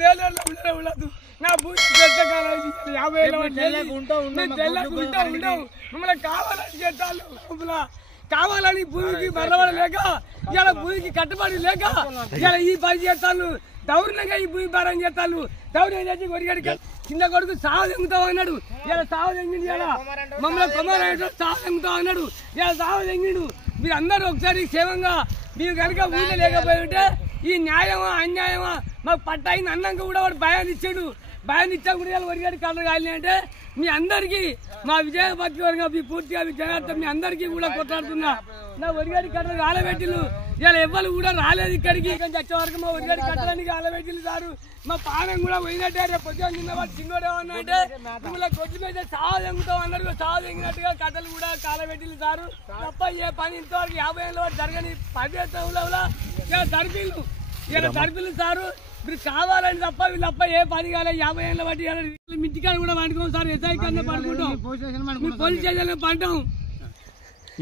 వేలు ఉండదు నా భూమి పెద్ద కాలేజీ 50 ఉండవు మమ్మల్ని కావాలని చేస్తాను కావాలని భూమికి బరవడలేక ఇలా భూమికి కట్టుబడి లేక ఇలా ఈ పని చేస్తాను దౌర్యంగా ఈ భూమి భారం చేస్తాను దౌర్యం చేసి కొరిగడికి కింద కొడుకు సాగు తెంగుతావు అన్నాడు ఇలా సాగు తెంగిండు ఇలా మమ్మల్ని కొమ్మరాడు సాగు తెంగుతావు అన్నాడు ఇలా సాగు తెంగిండు మీరు అందరూ ఒకసారి క్షేమంగా మీరు కనుక ఊళ్ళో లేకపోయి ఉంటే ఈ న్యాయమా అన్యాయమా మాకు పట్ట అయింది అన్నాక కూడా వాడు భయాన్ని ఇచ్చాడు భయాన్ని ఇచ్చా కూడా వరిగడి కళ్ళు కాలి అంటే మీ అందరికీ మా విజయపతి వర్గం మీ పూర్తిగా విజయార్థం మీ అందరికీ కూడా కొట్లాడుతున్నా నా వరిగడి కట్టలు ఆలబెట్టిలు ఇలా ఎవ్వరు కూడా రాలేదు ఇక్కడికి వచ్చే వరకు మా వరిగడి కట్టడానికి ఆలబెట్టిలు సారు మా పానం కూడా పోయినట్టే రేపు పొద్దున చిన్నవాడు చిన్నోడు ఏమన్నా అంటే మిమ్మల్ని కొట్టి మీద సాగు తెంగుతాం అన్నాడు సాగు తెంగినట్టుగా కట్టలు కూడా కాలబెట్టిలు సారు తప్ప ఏ పని ఇంతవరకు 50 ఏళ్ళ వరకు జరగని 10 ఏళ్ళ ఇలా సరిపిల్లు ఇలా సరిపిల్లు సారు మీరు కావాలని తప్ప వీళ్ళు తప్ప ఏ పని కాలేదు 50 ఏళ్ళ బట్టి ఇంటికాడ కూడా పండుకోం సార్ ఎస్ఐ కన్నా పండుకుంటాం పోలీస్ స్టేషన్ పంటాం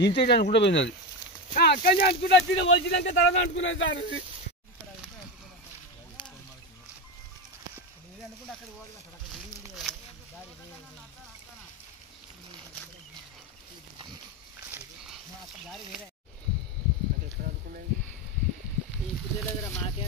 ఇంటి అనుకుంటా పోయింది అది అక్కడనే అనుకుంటా వచ్చినాక తర్వాత అనుకున్నాం సార్ మాకే